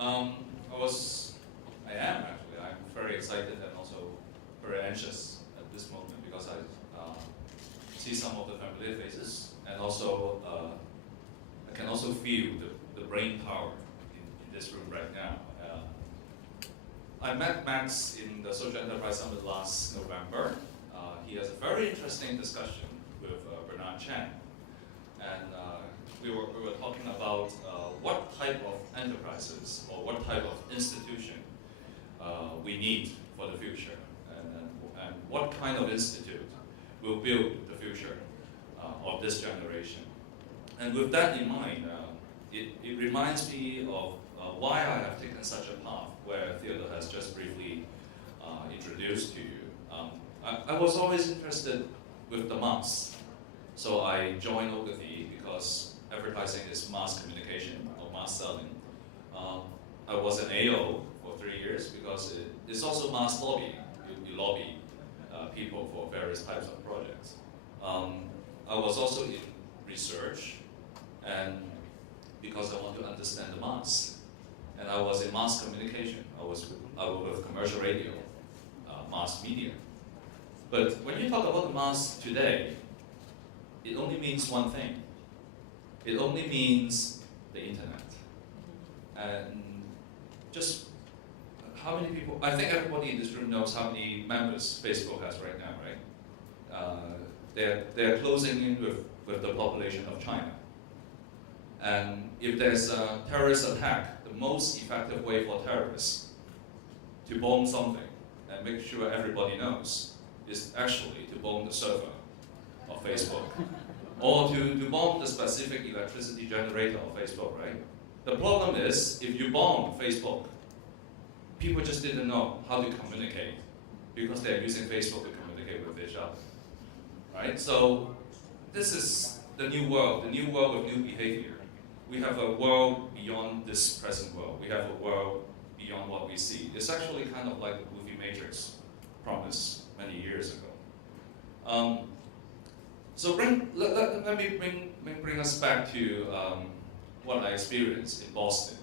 Um, I am actually, I'm very excited and also very anxious at this moment because I see some of the familiar faces and also I can also feel the brain power in this room right now. I met Max in the Social Enterprise Summit last November. He has a very interesting discussion with Bernard Chan. And we were talking about what type of enterprises or what type of institution we need for the future, and what kind of institute will build the future of this generation. And with that in mind, it reminds me of why I have taken such a path, where Theodore has just briefly introduced to you. I was always interested with the mass. So I joined Ogilvy because advertising is mass communication or mass selling. I was an AO for 3 years because it's also mass lobbying. You lobby people for various types of projects. I was also in research, and because I want to understand the mass. And I was in mass communication. I was with commercial radio, mass media. But when you talk about the mass today, it only means one thing. It only means the internet. And just how many people, I think everybody in this room knows how many members Facebook has right now, right? They're closing in with the population of China. And if there's a terrorist attack, the most effective way for terrorists to bomb something and make sure everybody knows is actually to bomb the server of Facebook, or to bomb the specific electricity generator of Facebook, right? The problem is, if you bomb Facebook, people just didn't know how to communicate because they're using Facebook to communicate with each other, right? So this is the new world with new behavior. We have a world beyond this present world. We have a world beyond what we see. It's actually kind of like the movie Matrix promised many years ago. So let me bring us back to what I experienced in Boston.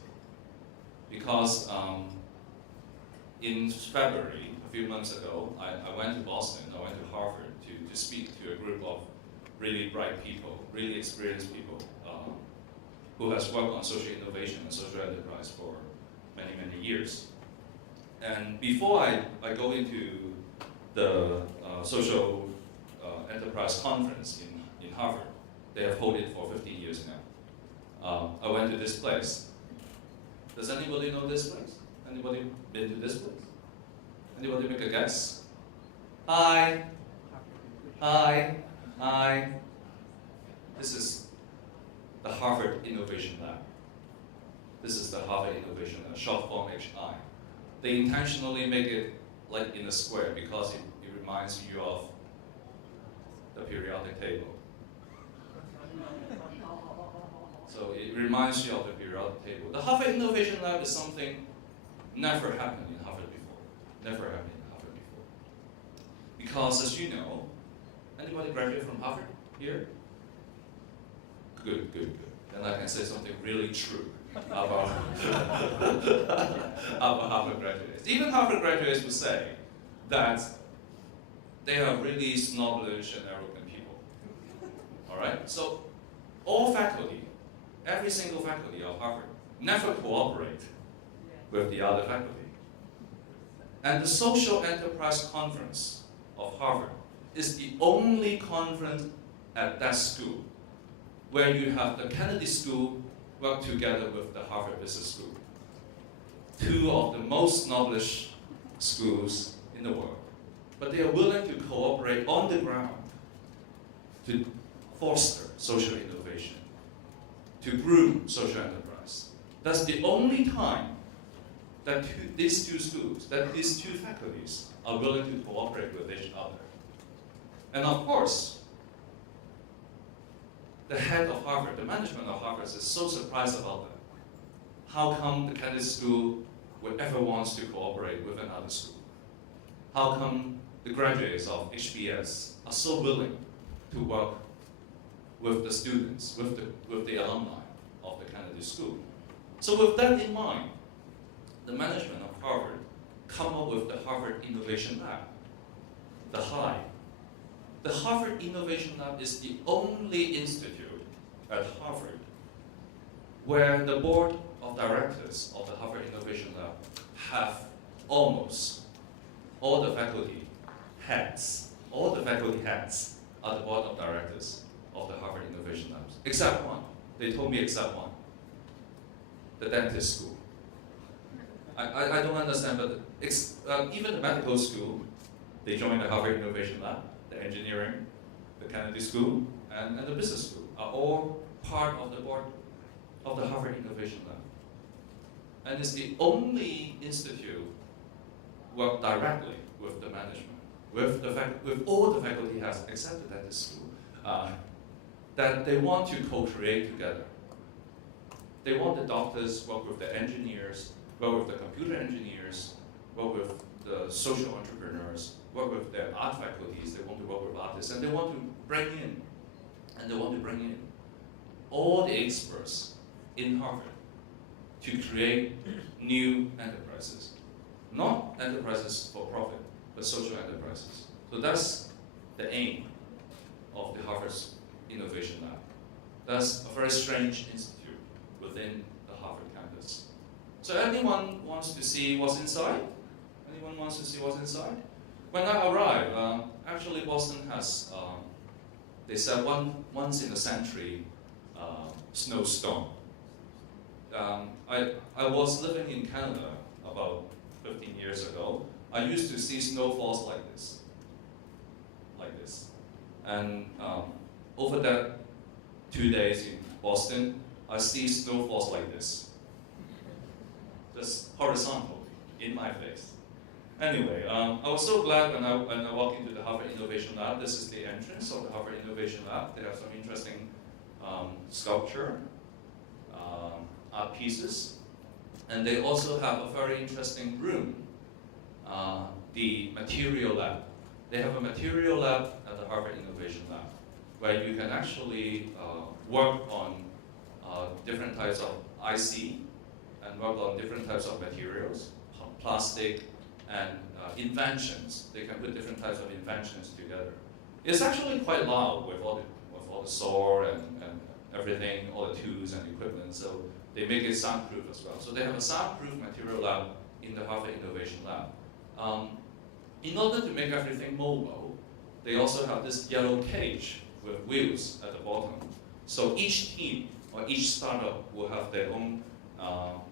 Because in February, a few months ago, I went to Boston, I went to Harvard to speak to a group of really bright people, really experienced people who has worked on social innovation and social enterprise for many, many years. And before I go into the social enterprise conference in Harvard, they have held it for 15 years now. I went to this place. Does anybody know this place? Anybody been to this place? Anybody make a guess? Hi. Hi. Hi. This is the Harvard Innovation Lab. This is the Harvard Innovation Lab, short form HI. They intentionally make it like in a square because it reminds you of the periodic table. So it reminds you of the periodic table. The Harvard Innovation Lab is something never happened in Harvard before. Never happened in Harvard before. Because as you know, anybody graduate from Harvard here? Good, good, good. Then I can say something really true about, about Harvard graduates. Even Harvard graduates would say that they are really snobbish and arrogant people. All right? So all faculty, every single faculty of Harvard, never cooperate with the other faculty. And the Social Enterprise Conference of Harvard is the only conference at that school where you have the Kennedy School work together with the Harvard Business School. Two of the most snobbish schools in the world. But they are willing to cooperate on the ground to foster social innovation, to groom social enterprise. That's the only time that these two schools, that these two faculties are willing to cooperate with each other. And of course, the head of Harvard, the management of Harvard is so surprised about that. How come the Kennedy School would ever want to cooperate with another school? How come the graduates of HBS are so willing to work with the students, with the alumni of the Kennedy School? So with that in mind, the management of Harvard come up with the Harvard Innovation Lab, the HI. The Harvard Innovation Lab is the only institute at Harvard where the board of directors of the Harvard Innovation Lab have almost all the faculty heads. All the faculty heads are the board of directors of the Harvard Innovation Labs, except one. They told me except one, the dentist school. I don't understand, but even the medical school, they joined the Harvard Innovation Lab, the engineering, the Kennedy School, and the business school are all part of the board of the Harvard Innovation Lab. And it's the only institute work directly with the management, with all the faculty heads, except the dentist school, that they want to co-create together. They want the doctors work with the engineers, work with the computer engineers, work with the social entrepreneurs, work with their art faculties, they want to work with artists, and they want to bring in all the experts in Harvard to create new enterprises. Not enterprises for profit, but social enterprises. So that's the aim of the Harvard Innovation Lab. That's a very strange institute within the Harvard campus. So anyone wants to see what's inside? Anyone wants to see what's inside? When I arrived, actually Boston has, they said once in a century snowstorm. I was living in Canada about 15 years ago. I used to see snowfalls like this. And over that 2 days in Boston, I see snowfalls like this. Just horizontal, in my face. Anyway, I was so glad when I walked into the Harvard Innovation Lab. This is the entrance of the Harvard Innovation Lab. They have some interesting sculpture, art pieces. And they also have a very interesting room, the material lab. They have a material lab at the Harvard Innovation Lab, where you can actually work on different types of IC and work on different types of materials, plastic, and inventions. They can put different types of inventions together. It's actually quite loud with all the saw and everything, all the tools and equipment. So they make it soundproof as well. So they have a soundproof material lab in the Harvard Innovation Lab. In order to make everything mobile, they also have this yellow cage with wheels at the bottom. So each team or each startup will have their own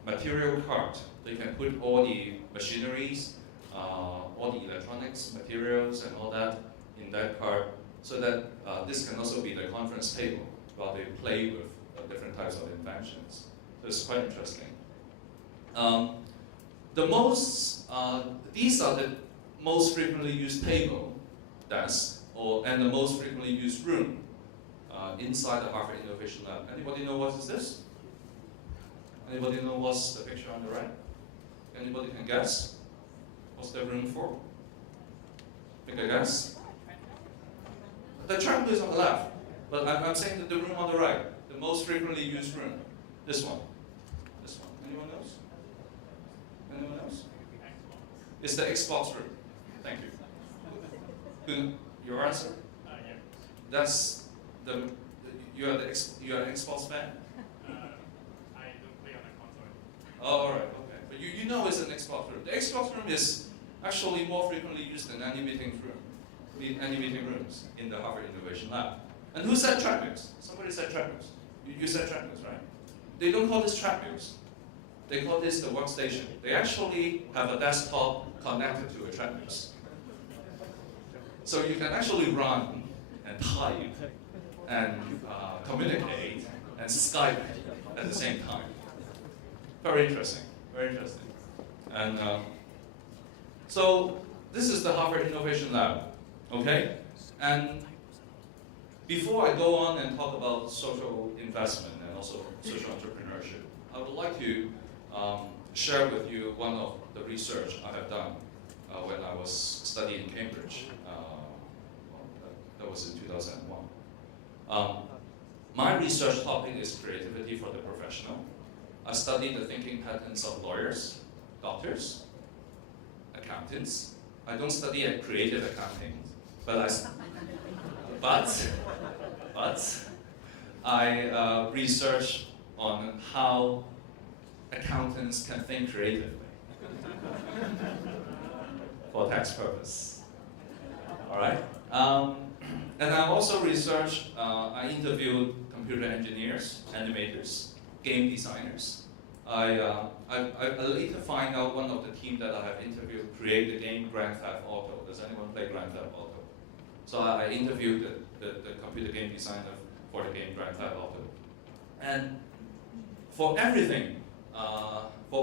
material cart. They can put all the machineries, all the electronics, materials, and all that in that cart, so that this can also be the conference table while they play with different types of inventions. So it's quite interesting. These are the most frequently used table, desk, and the most frequently used room inside the Harvard Innovation Lab. Anybody know what is this? Anybody know what's the picture on the right? Anybody can guess? What's the room for? Make a guess? The trampoline is on the left, but I'm saying that the room on the right, the most frequently used room, this one. This one. Anyone else? Anyone else? It's the Xbox room. Thank you. Your answer? Yeah. That's you are an Xbox fan? I don't play on a console. Oh, all right, okay. But you know it's an Xbox room. The Xbox room is actually more frequently used than any meeting rooms in the Harvard Innovation Lab. And who said treadmills? Somebody said treadmills. You said treadmills, right? They don't call this treadmills. They call this the workstation. They actually have a desktop connected to a treadmills. So you can actually run and type and communicate and Skype at the same time. Very interesting, very interesting. And so this is the Harvard Innovation Lab, okay? And before I go on and talk about social investment and also social entrepreneurship, I would like to share with you one of the research I have done when I was studying in Cambridge. That was in 2001. My research topic is creativity for the professional. I studied the thinking patterns of lawyers, doctors, accountants. I don't study at creative accounting, but I research on how accountants can think creatively for tax purpose. All right. And I also researched. I interviewed computer engineers, animators, game designers. I later find out one of the team that I have interviewed create the game Grand Theft Auto. Does anyone play Grand Theft Auto? So I interviewed the computer game designer for the game Grand Theft Auto. And for everything, for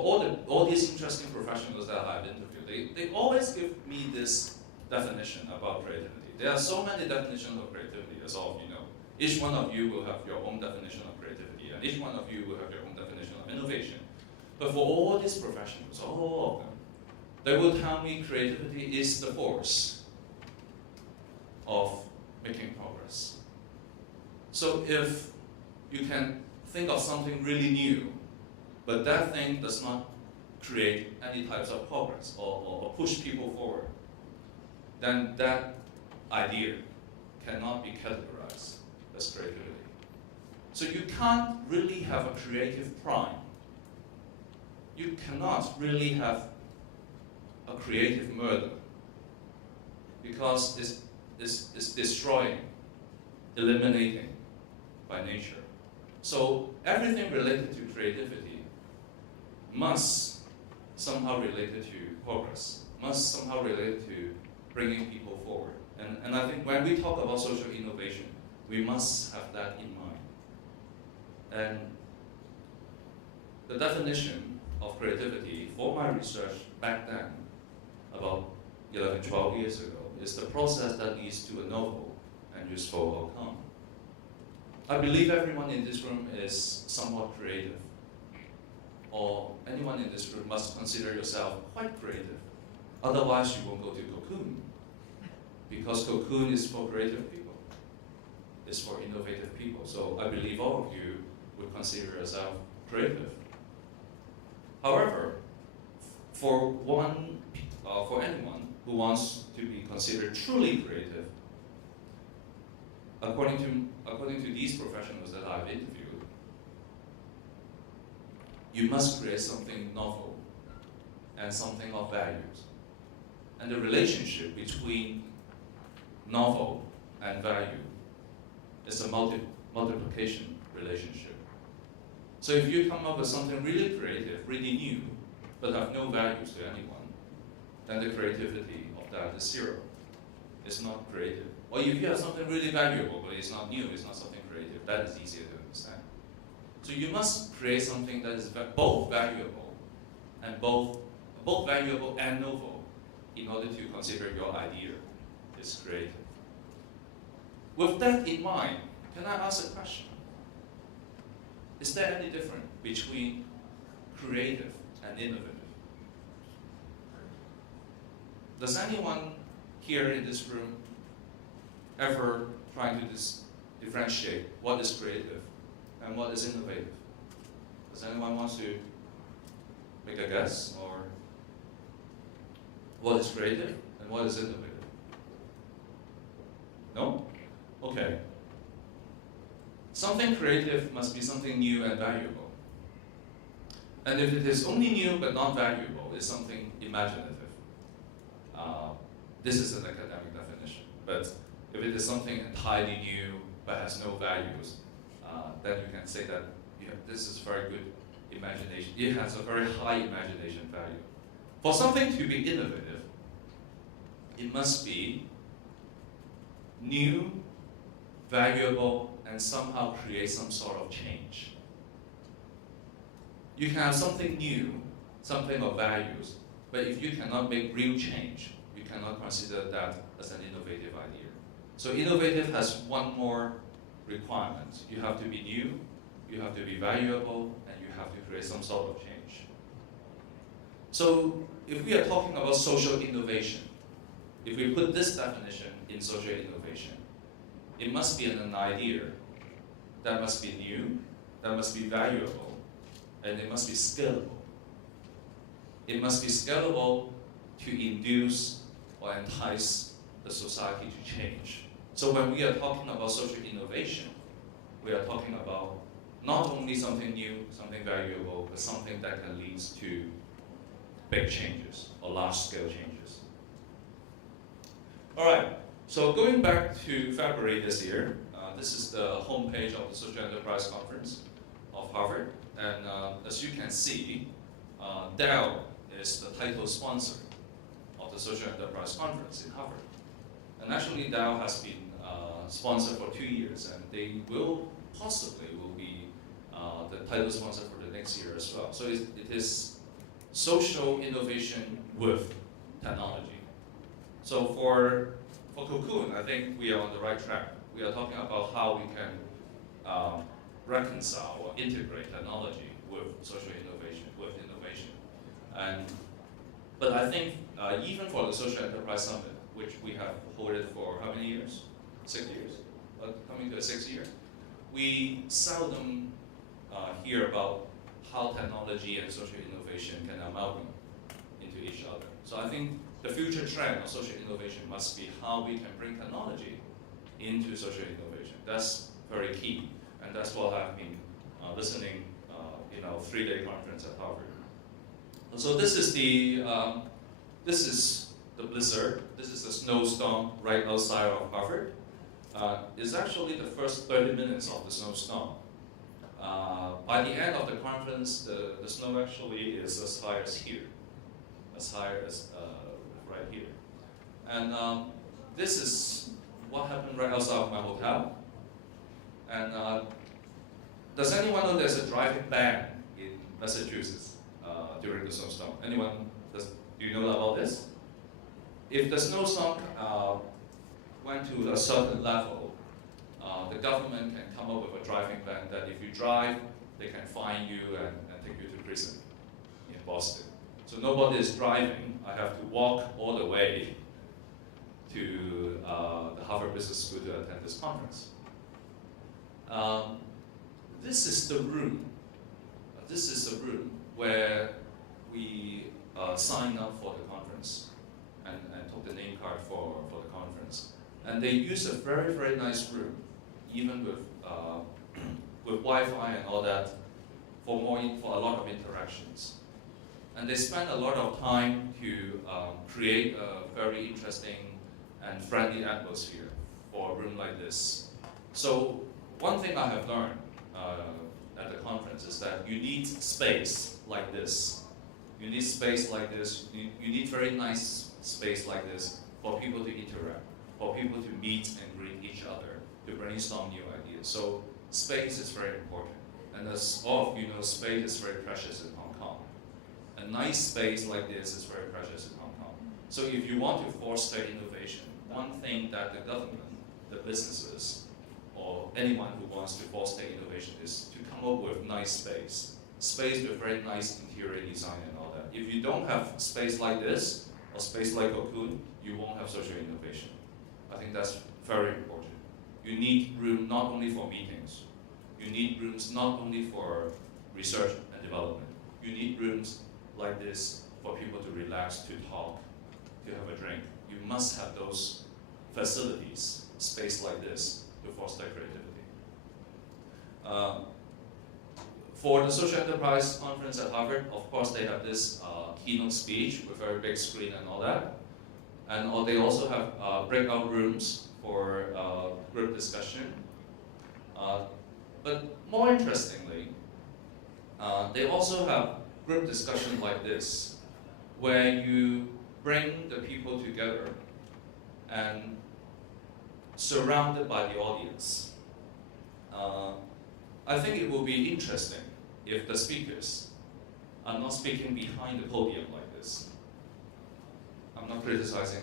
all these interesting professionals that I have interviewed, they always give me this definition about creativity. There are so many definitions of creativity, as all of you know. Each one of you will have your own definition of creativity, and each one of you will have your own definition of innovation. But for all these professionals, all of them, they will tell me creativity is the force of making progress. So if you can think of something really new, but that thing does not create any types of progress or push people forward, then that idea cannot be categorized as creativity. So you can't really have a creative prime. You cannot really have a creative murder, because it's destroying, eliminating by nature. So everything related to creativity must somehow related to progress, must somehow relate to bringing people forward. And I think when we talk about social innovation, we must have that in mind. And the definition of creativity for my research back then, about 11, 12 years ago, is the process that leads to a novel and useful outcome. I believe everyone in this room is somewhat creative, or anyone in this room must consider yourself quite creative. Otherwise, you won't go to CoCoon, because CoCoon is for creative people. It's for innovative people. So I believe all of you would consider yourself creative. However, for anyone who wants to be considered truly creative, according to these professionals that I've interviewed, you must create something novel and something of value. And the relationship between novel and value is a multiplication relationship. So if you come up with something really creative, really new, but have no values to anyone, then the creativity of that is zero. It's not creative. Or if you have something really valuable, but it's not new, it's not something creative, that is easier to understand. So you must create something that is both valuable and novel in order to consider your idea is creative. With that in mind, can I ask a question? Is there any difference between creative and innovative? Does anyone here in this room ever try to differentiate what is creative and what is innovative? Does anyone want to make a guess, or what is creative and what is innovative? No? Okay. Something creative must be something new and valuable. And if it is only new but not valuable, it's something imaginative. This is an academic definition. But if it is something entirely new but has no values, then you can say that this is very good imagination. It has a very high imagination value. For something to be innovative, it must be new, valuable, and somehow create some sort of change. You can have something new, something of values, but if you cannot make real change, you cannot consider that as an innovative idea. So innovative has one more requirement. You have to be new, you have to be valuable, and you have to create some sort of change. So if we are talking about social innovation, if we put this definition in social innovation, it must be an idea that must be new, that must be valuable, and it must be scalable. it must be scalable to induce or entice the society to change. So when we are talking about social innovation, we are talking about not only something new, something valuable, but something that can lead to big changes or large-scale changes. All right, so going back to February this year, this is the homepage of the Social Enterprise Conference of Harvard. And as you can see, Dell is the title sponsor of the Social Enterprise Conference in Harvard. And actually, Dell has been sponsored for 2 years, and they will possibly be the title sponsor for the next year as well. So it is social innovation with technology. So for CoCoon, I think we are on the right track. We are talking about how we can reconcile or integrate technology with social innovation, but I think even for the Social Enterprise Summit, which we have held for how many years? 6 years. Coming to the 6th year, we seldom hear about how technology and social innovation can amalgam into each other. So I think the future trend of social innovation must be how we can bring technology into social innovation. That's very key, and that's what I've been listening in our 3-day conference at Harvard. So this is the blizzard. This is the snowstorm right outside of Harvard. It's actually the first 30 minutes of the snowstorm. By the end of the conference, the snow actually is as high as here, as high as right here. And this is what happened right outside of my hotel. And does anyone know there's a driving ban in Massachusetts during the snowstorm? Anyone? Do you know about this? If the snowstorm went to a certain level, the government can come up with a driving ban that if you drive, they can fine you and take you to prison in Boston. So nobody is driving. I have to walk all the way to the Harvard Business School to attend this conference. This is the room. This is the room where we signed up for the conference and took the name card for the conference. And they use a very, very nice room, even with Wi-Fi and all that, for a lot of interactions. And they spend a lot of time to create a very interesting and friendly atmosphere for a room like this. So one thing I have learned at the conference is that you need space like this. You need space like this. You need very nice space like this for people to interact, for people to meet and greet each other, to brainstorm new ideas. So space is very important. And as all of you know, space is very precious in Hong Kong. A nice space like this is very precious in Hong Kong. So if you want to foster innovation, one thing that the government, the businesses, or anyone who wants to foster innovation is to come up with nice space. Space with very nice interior design and all that. If you don't have space like this, or space like CoCoon, you won't have social innovation. I think that's very important. You need room not only for meetings. You need rooms not only for research and development. You need rooms like this for people to relax, to talk, to have a drink. You must have those facilities, space like this, to foster creativity. For the Social Enterprise Conference at Harvard, of course, they have this keynote speech with a very big screen and all that. And they also have breakout rooms for group discussion. But more interestingly, they also have group discussion like this, where you bring the people together and surrounded by the audience. I think it will be interesting if the speakers are not speaking behind the podium like this. I'm not criticizing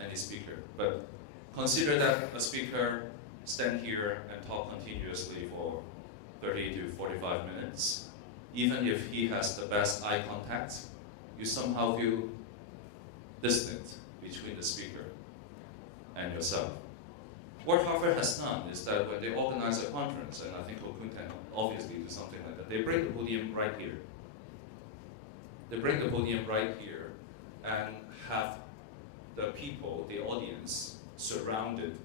any speaker, but consider that a speaker stand here and talk continuously for 30 to 45 minutes. Even if he has the best eye contact, you somehow feel distant between the speaker and yourself. What Harvard has done is that when they organize a conference, and I think CoCoon can obviously do something like that, they bring the podium right here. They bring the podium right here and have the people, the audience, surrounded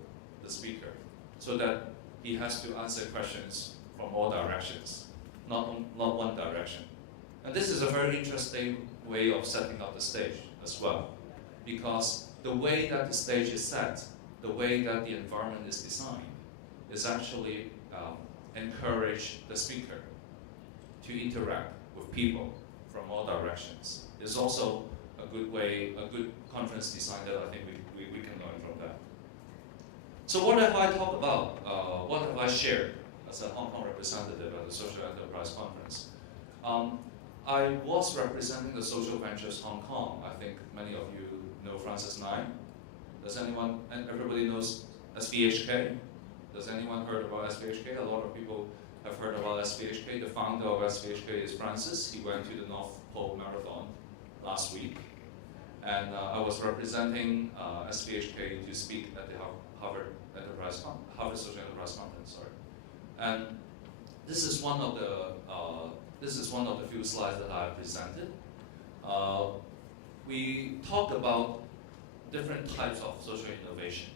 the speaker so that he has to answer questions from all directions, not one direction. And this is a very interesting way of setting up the stage as well, because the way that the stage is set, the way that the environment is designed, is actually encourage the speaker to interact with people from all directions. It's also a good way, a good conference design that I think we can learn from that. So what have I talked about? What have I shared as a Hong Kong representative at the Social Enterprise Conference? I was representing the Social Ventures Hong Kong. I think many of you know Francis Nine. Does anyone, and everybody knows SVHK? Does anyone heard about SVHK? A lot of people have heard about SVHK. The founder of SVHK is Francis. He went to the North Pole Marathon last week. And I was representing SVHK to speak at the Harvard Social Enterprise Conference. Sorry. And this is one of the few slides that I presented. We talked about different types of social innovation.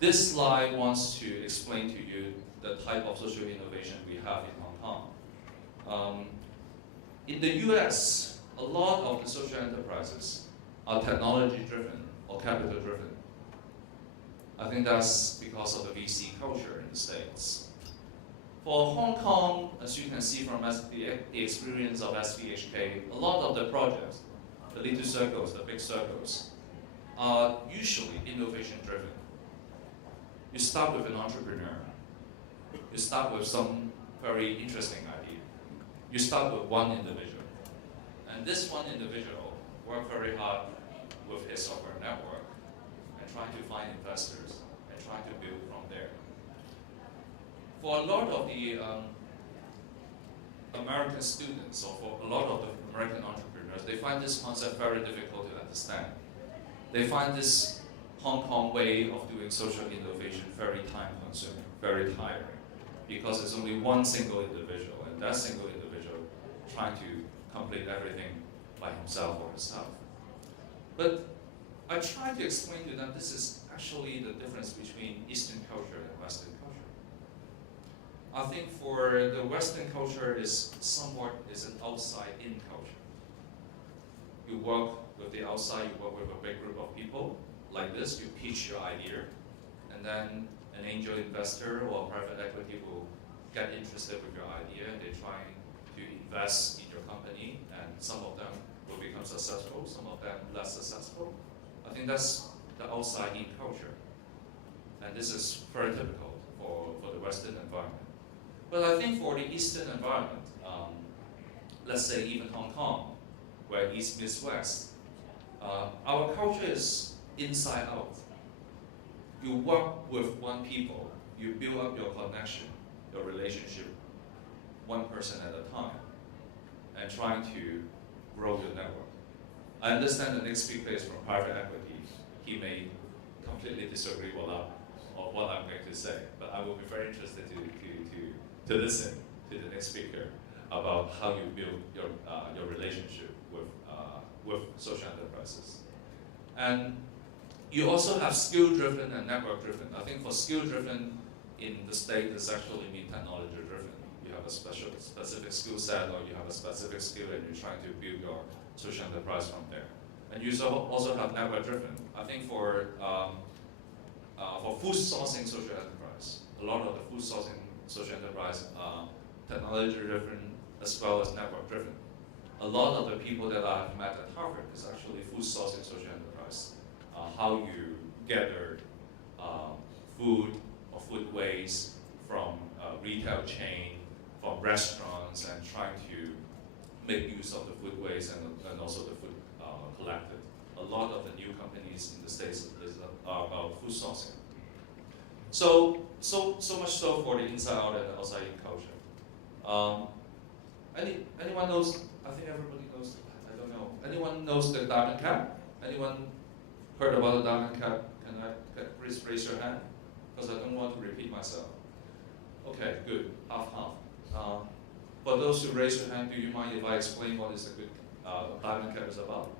This slide wants to explain to you the type of social innovation we have in Hong Kong. In the US, a lot of the social enterprises are technology-driven or capital-driven. I think that's because of the VC culture in the States. For Hong Kong, as you can see from the experience of SVHK, a lot of the projects, the little circles, the big circles, are usually innovation-driven. You start with an entrepreneur. You start with some very interesting idea. You start with one individual. And this one individual worked very hard with his software network and trying to find investors and trying to build from there. For a lot of the American students, or for a lot of the American entrepreneurs, they find this concept very difficult to understand. They find this Hong Kong way of doing social innovation very time-consuming, very tiring, because it's only one single individual, and that single individual trying to complete everything by himself or herself. But I try to explain to them this is actually the difference between Eastern culture and Western culture. I think for the Western culture is an outside-in culture. You work with the outside, you work with a big group of people. Like this, you pitch your idea, and then an angel investor or private equity will get interested with your idea, and they try to invest in your company, and some of them will become successful, some of them less successful. I think that's the outside-in culture, and this is very typical for the Western environment. But I think for the Eastern environment, let's say even Hong Kong, where East meets West, our culture is inside out. You work with one people, you build up your connection, your relationship, one person at a time, and trying to grow your network. I understand the next speaker is from private equity. He may completely disagree with what I'm going to say, but I will be very interested to listen to the next speaker about how you build your relationship with social enterprises. And you also have skill-driven and network-driven. I think for skill-driven in the States, it's actually mean technology-driven. You have a specific skill set, or you have a specific skill, and you're trying to build your social enterprise from there. And you also have network-driven. I think for food sourcing social enterprise, a lot of the food sourcing social enterprise are technology-driven as well as network-driven. A lot of the people that I've met at Harvard is actually food sourcing social enterprise. How you gather food or food waste from retail chain, from restaurants, and trying to make use of the food waste and also the food collected. A lot of the new companies in the States are about food sourcing. So much so for the inside out and outside in culture. Anyone knows? I think everybody knows. I don't know. Anyone knows the diamond cap? Anyone heard about the diamond cap? Please raise your hand? Because I don't want to repeat myself. Okay, good. Half. For those who raise your hand, do you mind if I explain what is Diamond Cab is about.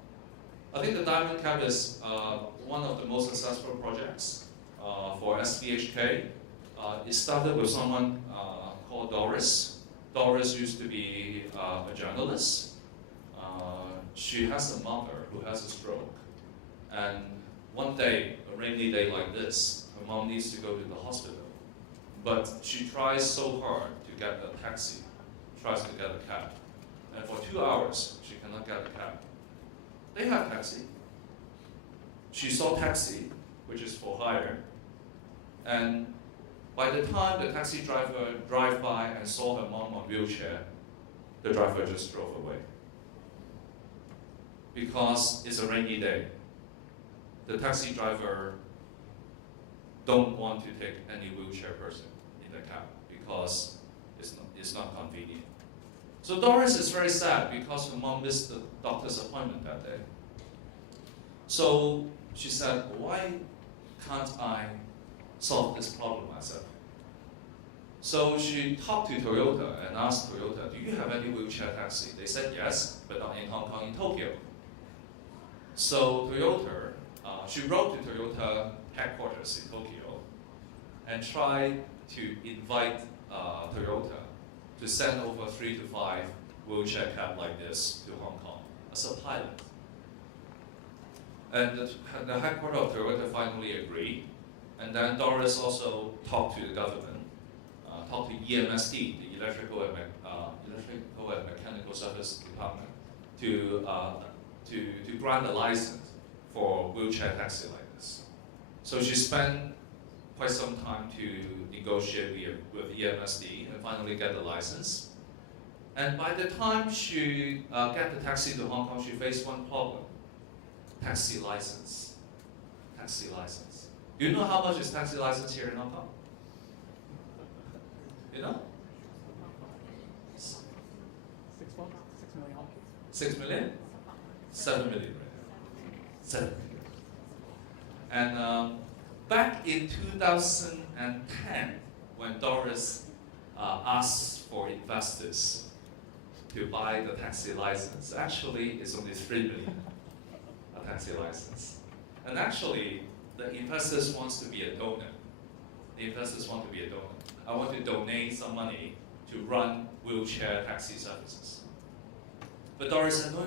I think the Diamond Cab is one of the most successful projects for SVHK. It started with someone called Doris. Doris used to be a journalist. She has a mother who has a stroke. And one day, a rainy day like this, her mom needs to go to the hospital. But she tries so hard to get a taxi, tries to get a cab. And for 2 hours, she cannot get a cab. They have taxi. She saw taxi, which is for hire. And by the time the taxi driver drive by and saw her mom on wheelchair, the driver just drove away. Because it's a rainy day. The taxi driver don't want to take any wheelchair person in the cab because it's not convenient. So Doris is very sad because her mom missed the doctor's appointment that day. So she said, why can't I solve this problem myself? So she talked to Toyota and asked Toyota, do you have any wheelchair taxi? They said yes, but not in Hong Kong, in Tokyo. So Toyota, she wrote to Toyota headquarters in Tokyo and tried to invite Toyota to send over 3 to 5 wheelchair cab like this to Hong Kong as a pilot. And the headquarters of Toyota finally agreed. And then Doris also talked to the government, talked to EMSD, the Electrical and Mechanical Service Department, to grant a license for wheelchair taxi like this. So she spent quite some time to negotiate with EMSD and finally get the license. And by the time she got the taxi to Hong Kong, she faced one problem: taxi license. Taxi license. Do you know how much is taxi license here in Hong Kong? You know? 6 million? 7 million, right? 7 million. And back in 2010, when Doris asked for investors to buy the taxi license, actually it's only 3 million, a taxi license. And actually, the investors wants to be a donor. The investors want to be a donor. I want to donate some money to run wheelchair taxi services. But Doris said, no,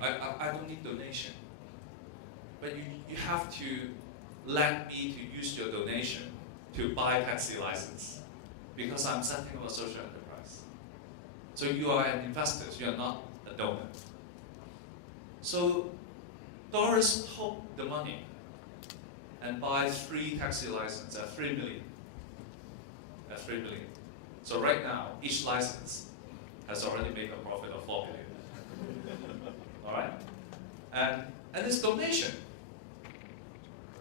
I don't need donation. But you have to let me to use your donation to buy taxi license because I'm setting up a social enterprise. So you are an investor, you are not a donor. So Doris took the money and buy 3 taxi licenses at 3 million. At 3 million. So right now, each license has already made a profit of 4 million. All right? And it's donation.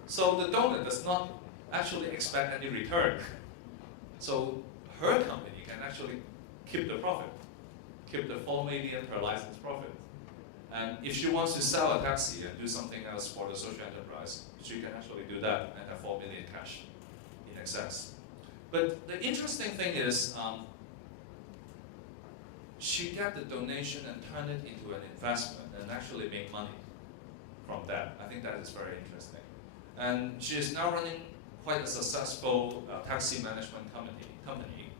So the donor does not actually expect any return. So her company can actually keep the profit, keep the 4 million per license profit. And if she wants to sell a taxi and do something else for the social enterprise, she can actually do that and have 4 million cash in excess. But the interesting thing is, she got the donation and turned it into an investment and actually make money from that. I think that is very interesting. And she is now running quite a successful taxi management company.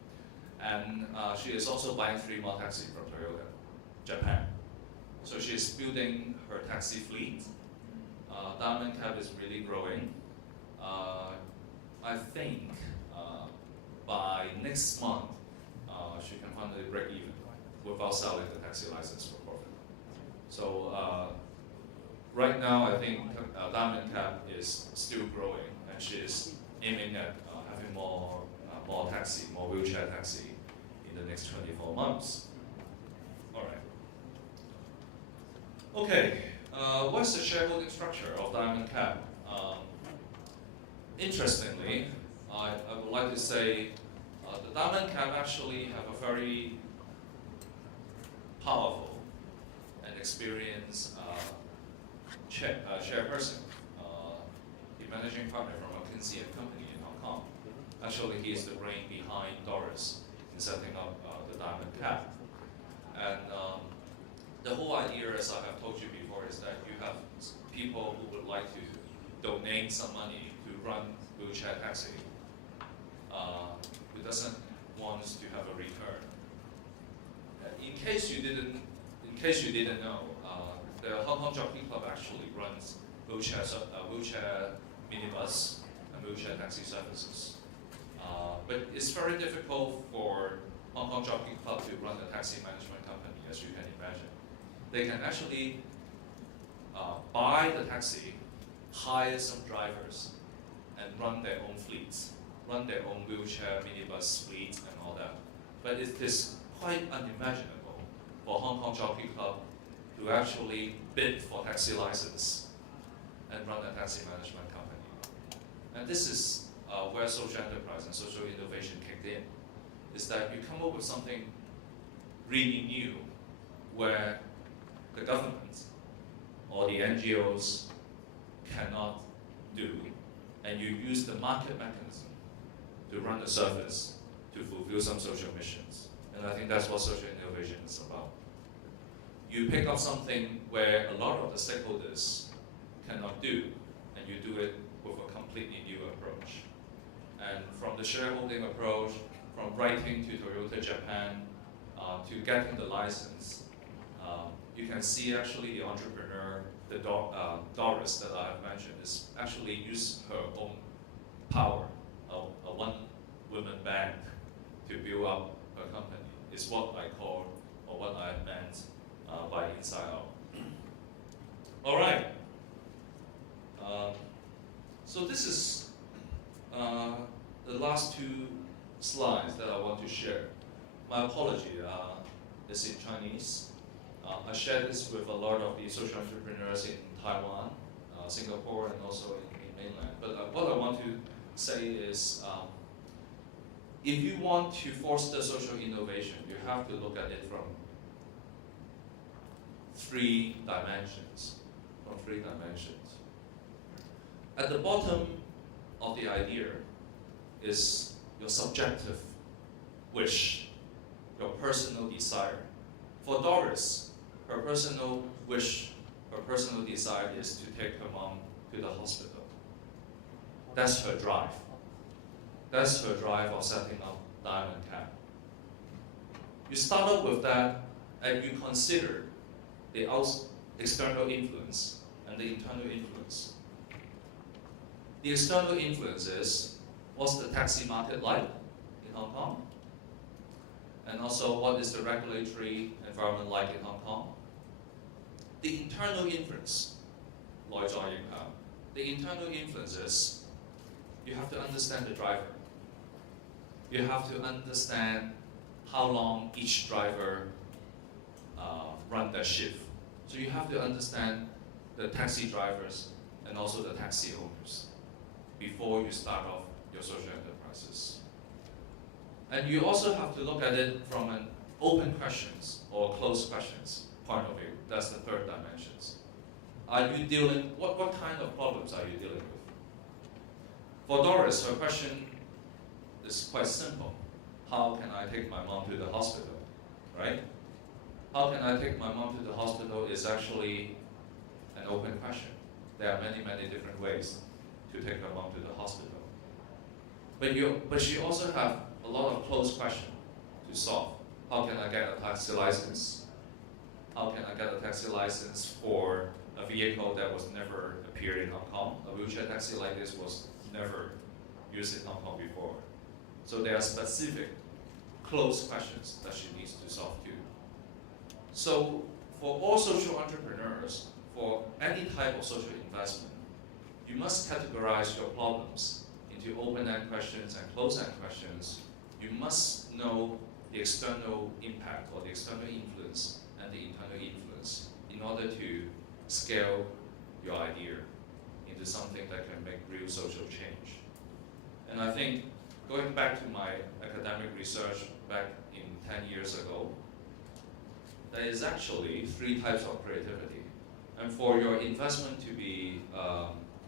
And she is also buying 3 more taxis from Toyota, Japan. So she is building her taxi fleet. Diamond Cab is really growing. I think by next month, she can finally break even without selling the taxi license for profit. So right now, I think Diamond Cab is still growing, and she is aiming at having more taxi, more wheelchair taxi in the next 24 months. All right. Okay, what's the shareholding structure of Diamond Cab? Interestingly, I would like to say the Diamond Cab actually have a very powerful and experienced chairperson, the managing partner from McKinsey & Company in Hong Kong. Actually, he is the brain behind Doris in setting up the Diamond Cab. And the whole idea as I have told you before, is that you have people who would like to donate some money to run wheelchair taxi, who doesn't want to have a return. In case you didn't know, the Hong Kong Jockey Club actually runs wheelchair minibus and wheelchair taxi services. But it's very difficult for Hong Kong Jockey Club to run a taxi management company, as you can imagine. They can actually buy the taxi, hire some drivers, and run their own fleets, run their own wheelchair minibus fleet and all that. But it is quite unimaginable for Hong Kong Jockey Club to actually bid for taxi license and run a taxi management company. And this is where social enterprise and social innovation kicked in, is that you come up with something really new where the government or the NGOs cannot do, and you use the market mechanism to run the service to fulfill some social missions. And I think that's what social innovation is about. You pick up something where a lot of the stakeholders cannot do, and you do it with a completely new approach. And from the shareholding approach, from writing to Toyota Japan, to getting the license, you can see actually the entrepreneur, the Doris that I have mentioned, is actually use her own power, a one-woman band, to build up her company. Is what I call, or what I meant by Inside Out. All right. So this is the last two slides that I want to share. My apology, it's in Chinese. I share this with a lot of the social entrepreneurs in Taiwan, Singapore, and also in mainland. But what I want to say is, if you want to foster social innovation, you have to look at it from three dimensions. At the bottom of the idea is your subjective wish, your personal desire. For Doris, her personal wish, her personal desire is to take her mom to the hospital. That's her drive. That's her drive of setting up Diamond Cab. You start out with that, and you consider the external influence and the internal influence. The external influence is, what's the taxi market like in Hong Kong? And also, what is the regulatory environment like in Hong Kong? The internal influence, the internal influence is, you have to understand the driver. You have to understand how long each driver run their shift. So you have to understand the taxi drivers and also the taxi owners before you start off your social enterprises. And you also have to look at it from an open questions or closed questions point of view. That's the third dimensions. Are you dealing, what kind of problems are you dealing with? For Doris, her question is quite simple. How can I take my mom to the hospital, right? How can I take my mom to the hospital is actually an open question. There are many, many different ways to take her mom to the hospital. But she also have a lot of closed questions to solve. How can I get a taxi license? How can I get a taxi license for a vehicle that was never appeared in Hong Kong? A wheelchair taxi like this was never used in Hong Kong before. So there are specific closed questions that she needs to solve too. So for all social entrepreneurs, for any type of social investment, you must categorize your problems into open-end questions and closed-end questions. You must know the external impact or the external influence and the internal influence in order to scale your idea into something that can make real social change. And I think going back to my academic research back in 10 years ago, there is actually 3 types of creativity. And for your investment to be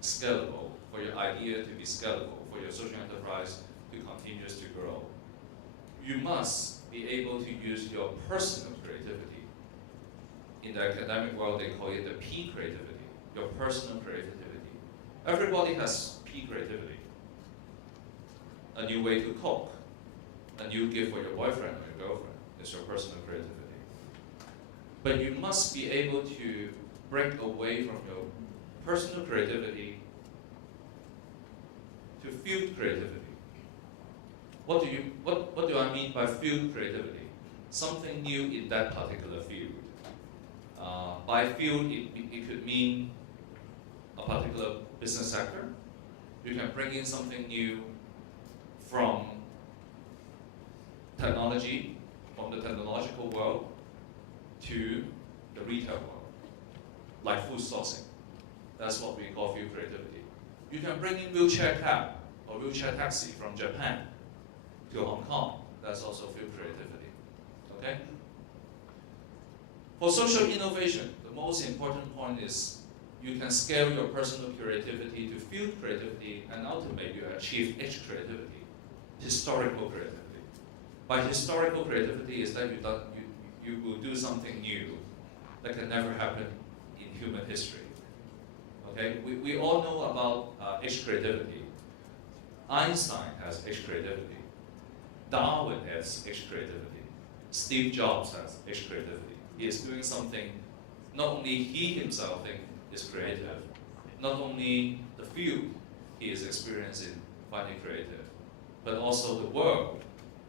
scalable, for your idea to be scalable, for your social enterprise to continue to grow, you must be able to use your personal creativity in the academic world, they call it the P creativity, your personal creativity. Everybody has P creativity. A new way to cook, a new gift for your boyfriend or your girlfriend is your personal creativity. But you must be able to break away from your personal creativity to field creativity. What do I mean by field creativity? Something new in that particular field. By field, it could mean a particular business sector. You can bring in something new from technology, from the technological world to the retail world, like food sourcing. That's what we call field creativity. You can bring in wheelchair cab or wheelchair taxi from Japan to Hong Kong. That's also field creativity. Okay? For social innovation, the most important point is you can scale your personal creativity to field creativity, and ultimately you achieve H creativity, historical creativity. By historical creativity is that you will do something new that can never happen in human history. Okay, we all know about H creativity. Einstein has H creativity. Darwin has H creativity. Steve Jobs has H creativity. He is doing something, not only he himself thinks is creative, not only the field he is experiencing finding creative, but also the world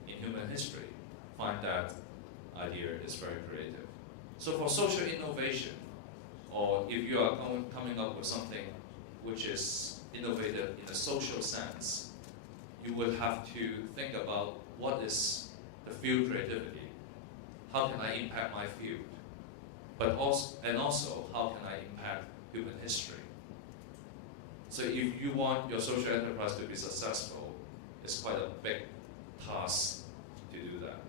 in human history find that idea is very creative. So for social innovation, or if you are coming up with something which is innovative in a social sense, you would have to think about what is the field creativity, how can I impact my field, but also how can I impact human history. So if you want your social enterprise to be successful, it's quite a big task to do that.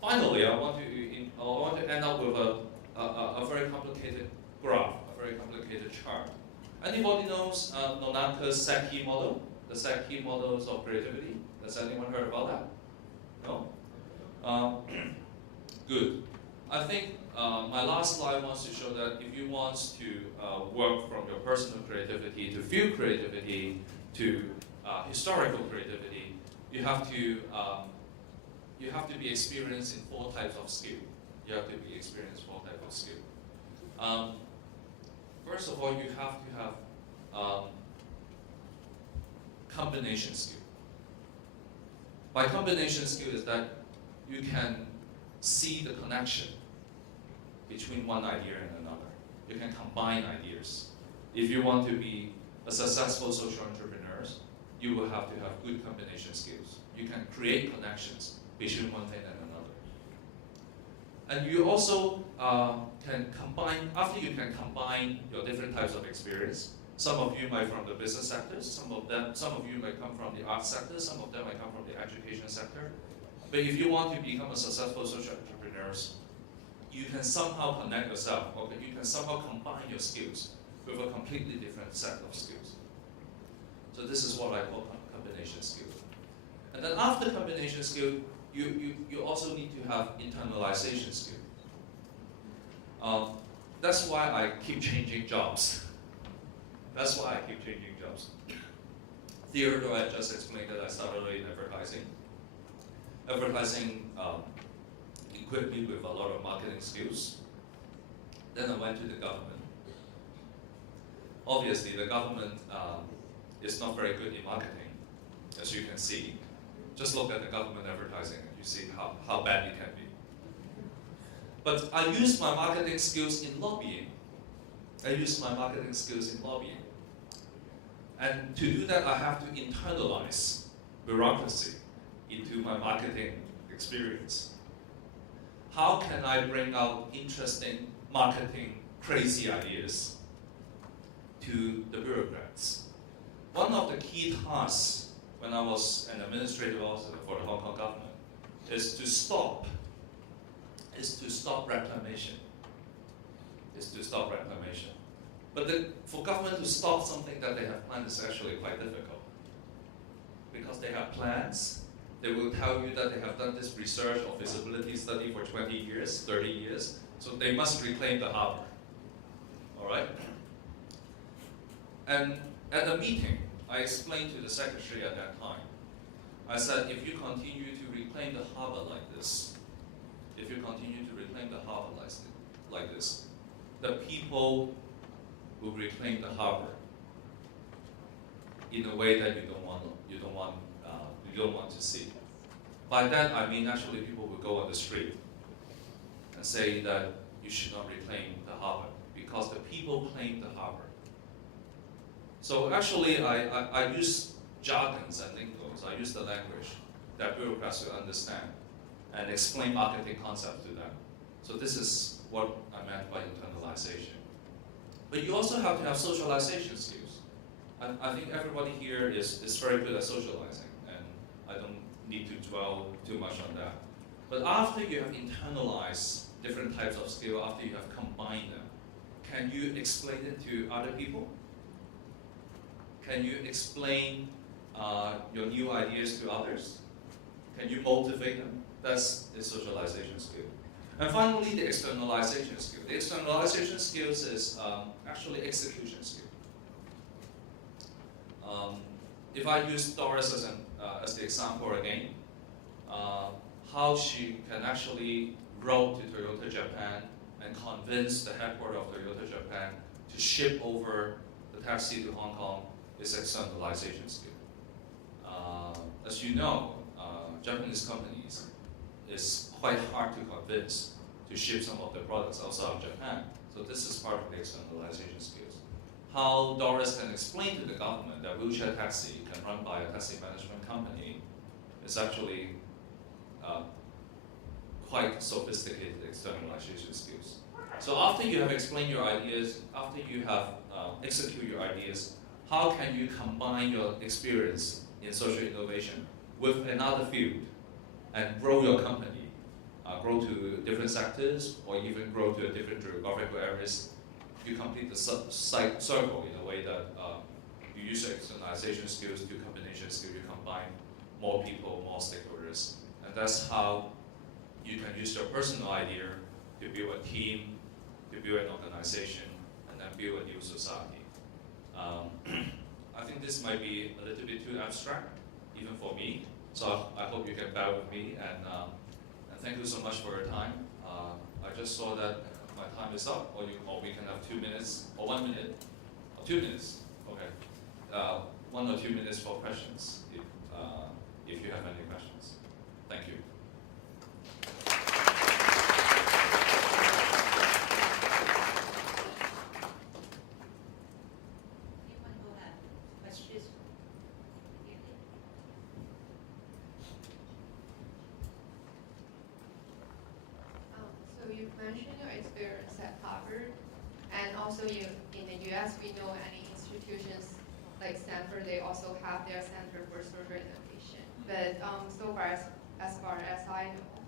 Finally, I want to end up with a very complicated graph, a very complicated chart. Anybody knows Nonaka's Socail model, the Socail models of creativity? Has anyone heard about that? No? Good. I think my last slide wants to show that if you want to work from your personal creativity to field creativity to historical creativity, you have to be experienced in 4 types of skill. You have to be experienced in 4 types of skill. First of all, you have to have combination skill. By combination skill is that you can see the connection between one idea and another. You can combine ideas. If you want to be a successful social entrepreneur, you will have to have good combination skills. You can create connections between one thing and another. And you also can combine, after you can combine your different types of experience. Some of you might from the business sectors, some of you might come from the arts sector, some of them might come from the education sector. But if you want to become a successful social entrepreneur, you can somehow connect yourself, or you can somehow combine your skills with a completely different set of skills. So this is what I call combination skill. And then after combination skill, you also need to have internalization skill. That's why I keep changing jobs. That's why I keep changing jobs. Theodore, I just explained that I started in advertising. Advertising equipped me with a lot of marketing skills. Then I went to the government. Obviously, the government is not very good in marketing, as you can see. Just look at the government advertising and you see how bad it can be. But I use my marketing skills in lobbying. I use my marketing skills in lobbying. And to do that, I have to internalize bureaucracy into my marketing experience. How can I bring out interesting marketing crazy ideas to the bureaucrats? One of the key tasks when I was an administrative officer for the Hong Kong government is to stop reclamation. But for government to stop something that they have planned is actually quite difficult. Because they have plans, they will tell you that they have done this research or feasibility study for 20 years, 30 years. So they must reclaim the harbor. All right? And at the meeting, I explained to the secretary at that time, I said, if you continue to reclaim the harbor like this, if you continue to reclaim the harbor like this, the people will reclaim the harbor in a way that you don't want to see. By that I mean actually people will go on the street and say that you should not reclaim the harbor because the people claim the harbor. So actually I use jargons and lingos, I use the language that bureaucrats will understand and explain marketing concepts to them. So this is what I meant by internalization. But you also have to have socialization skills. I think everybody here is very good at socializing, and I don't need to dwell too much on that. But after you have internalized different types of skill, after you have combined them, can you explain it to other people? Can you explain your new ideas to others? Can you motivate them? That's the socialization skill. And finally, the externalization skill. The externalization skills is actually execution skill. If I use Doris as the example again, how she can actually wrote to Toyota Japan and convince the headquarters of Toyota Japan to ship over the taxi to Hong Kong is externalization skill. As you know, Japanese companies is quite hard to convince to ship some of the products outside of Japan. So this is part of the externalization skills. How Doris can explain to the government that wheelchair taxi can run by a taxi management company is actually quite sophisticated externalization skills. So after you have explained your ideas, after you have executed your ideas, how can you combine your experience in social innovation with another field and grow your company, grow to different sectors, or even grow to different geographical areas? You complete the circle in a way that you use your externalization skills, do combination skills, you combine more people, more stakeholders, and that's how you can use your personal idea to build a team, to build an organization, and then build a new society. I think this might be a little bit too abstract, even for me. So I hope you can bear with me, and thank you so much for your time. I just saw that my time is up, or we can have 2 minutes, or 1 minute, or 2 minutes. Okay, 1 or 2 minutes for questions, if you have any questions. Thank you. So you mentioned your experience at Harvard, and also in the US, we know any institutions like Stanford, they also have their Center for Social Innovation. But so far as far as I know,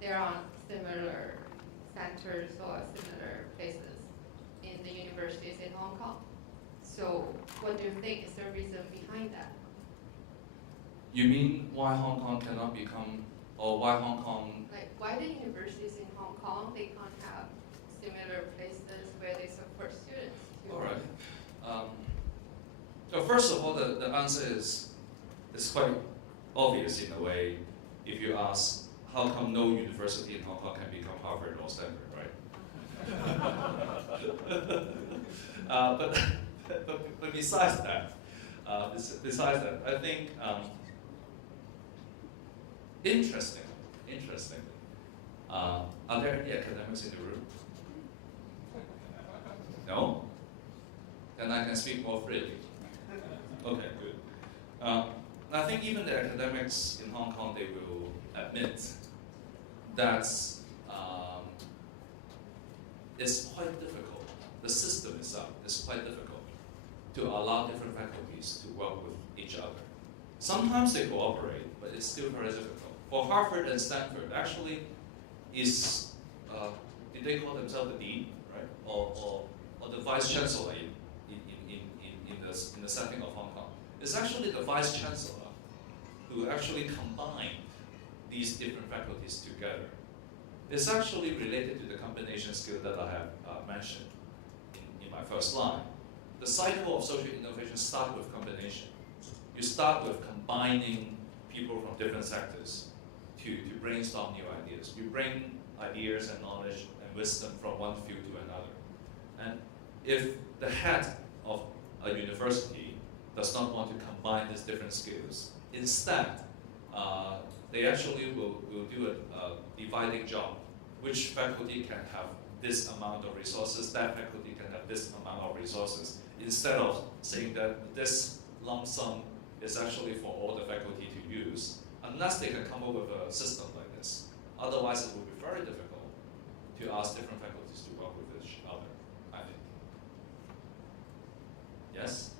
there aren't similar centers or similar places in the universities in Hong Kong. So what do you think is the reason behind that? You mean why Hong Kong cannot become, or why Hong Kong? Like why the universities in Hong Kong, they can't have similar places where they support students? All right. So first of all, the answer is quite obvious in a way. If you ask, how come no university in Hong Kong can become Harvard or Stanford, right? But besides that, I think interestingly, are there any academics in the room? No? Then I can speak more freely. Okay, good. I think even the academics in Hong Kong, they will admit that it's quite difficult. The system itself is quite difficult to allow different faculties to work with each other. Sometimes they cooperate, but it's still very difficult. For Harvard and Stanford, actually, is did they call themselves the dean, right, or the vice chancellor in the setting of Hong Kong? It's actually the vice chancellor who actually combined these different faculties together is actually related to the combination skill that I have mentioned in my first line. The cycle of social innovation starts with combination. You start with combining people from different sectors to brainstorm new ideas. You bring ideas and knowledge and wisdom from one field to another. And if the head of a university does not want to combine these different skills, instead, they actually will do a dividing job. Which faculty can have this amount of resources, that faculty can have this amount of resources, instead of saying that this lump sum is actually for all the faculty to use, unless they can come up with a system like this. Otherwise, it will be very difficult to ask different faculties to work with each other, I think. Yes?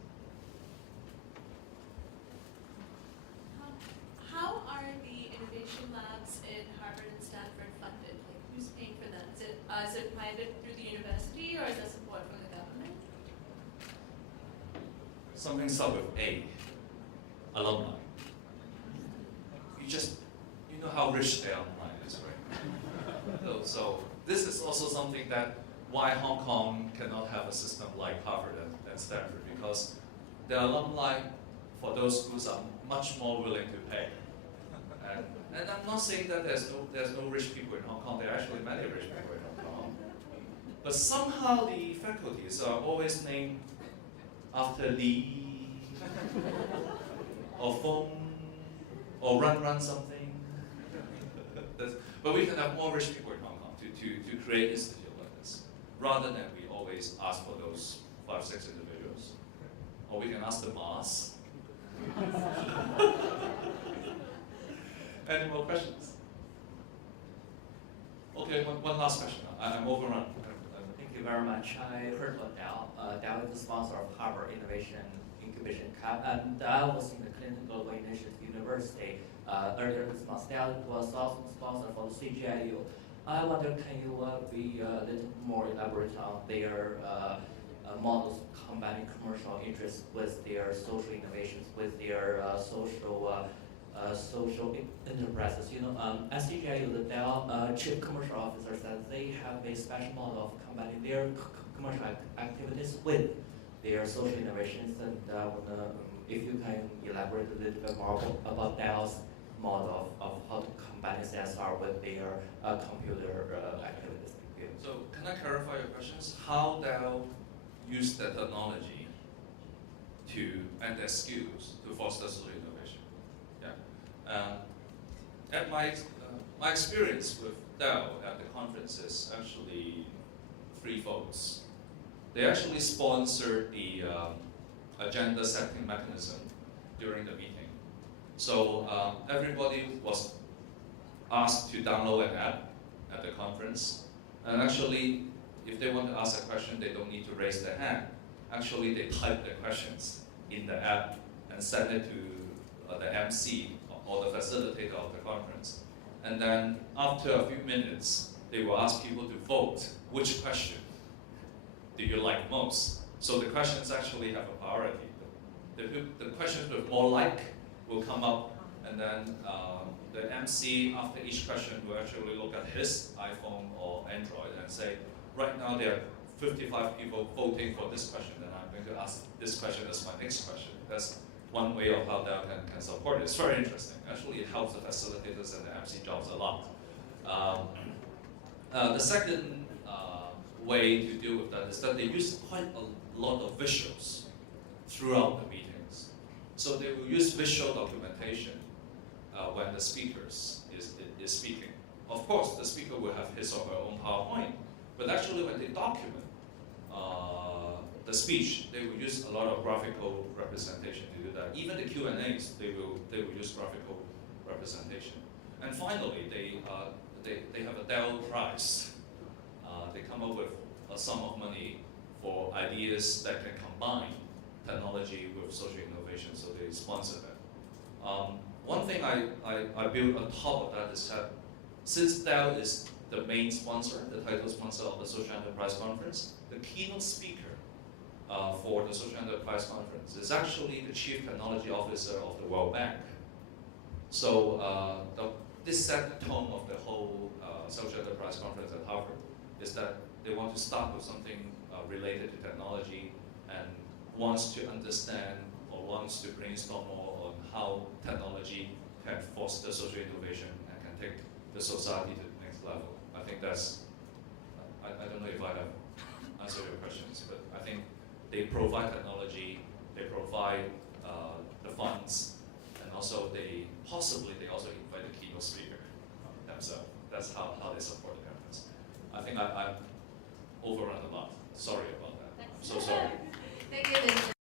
How are the innovation labs in Harvard and Stanford funded? Like, who's paying for them? Is it private through the university, or is there support from the government? Something starts with A, alumni. You know how rich the alumni is, right? So this is also something that why Hong Kong cannot have a system like Harvard and Stanford, because the alumni for those schools are much more willing to pay. And I'm not saying that there's no rich people in Hong Kong. There are actually many rich people in Hong Kong. But somehow the faculties are always named after Lee, or Feng, or Run something. But we can have more rich people in Hong Kong to create institute like this, rather than we always ask for those 5-6 individuals. Or we can ask the mass. Any more questions? Okay, one last question. I'm overrun. Thank you very much. I heard about Dow. Dow is the sponsor of Harvard Innovation Incubation Cup, and I was in the Clinton Global Initiative University earlier this month. Dow was also sponsor for the CGIU. I wonder, can you be a little more elaborate on their models combining commercial interests with their social innovations, with their social enterprises? You know, at CGIU, the Dell chief commercial officer said they have a special model of combining their commercial activities with their social innovations. And if you can elaborate a little bit more about Dell's model of how to combine CSR with their computer activities. Thank you. So can I clarify your questions? How Dell use the technology and their skills to foster social innovation? Yeah. At my experience with Dell at the conference is actually threefold. They actually sponsored the agenda setting mechanism during the meeting. So everybody was asked to download an app at the conference. And actually, if they want to ask a question, they don't need to raise their hand. Actually, they type their questions in the app and send it to the MC or the facilitator of the conference. And then after a few minutes, they will ask people to vote which question do you like most. So the questions actually have a priority. The questions with more like will come up, and then the MC after each question will actually look at his iPhone or Android and say, right now there are 55 people voting for this question, and I'm going to ask this question as my next question. That's one way of how Dell can support it. It's very interesting. Actually, it helps the facilitators and the MC jobs a lot. The second way to deal with that is that they use quite a lot of visuals throughout the meetings. So they will use visual documentation when the speakers is speaking. Of course, the speaker will have his or her own PowerPoint, but actually when they document the speech, they will use a lot of graphical representation to do that. Even the Q&As, they will use graphical representation. And finally, they have a Dell prize. They come up with a sum of money for ideas that can combine technology with social innovation, so they sponsor that. One thing I built on top of that is that since Dell is the main sponsor, the title sponsor of the Social Enterprise Conference, the keynote speaker for the Social Enterprise Conference is actually the Chief Technology Officer of the World Bank. So this set the tone of the whole social enterprise conference at Harvard, is that they want to start with something related to technology and wants to understand or wants to brainstorm more on how technology can foster social innovation and can take the society to the next level. I think that's, I don't know if I have answered your questions, but I think they provide technology, they provide the funds, and also they also invite the keynote speaker themselves. That's how they support the conference. I think I've overrun a lot. Sorry about that. I'm so sorry. Thank you, Vincent.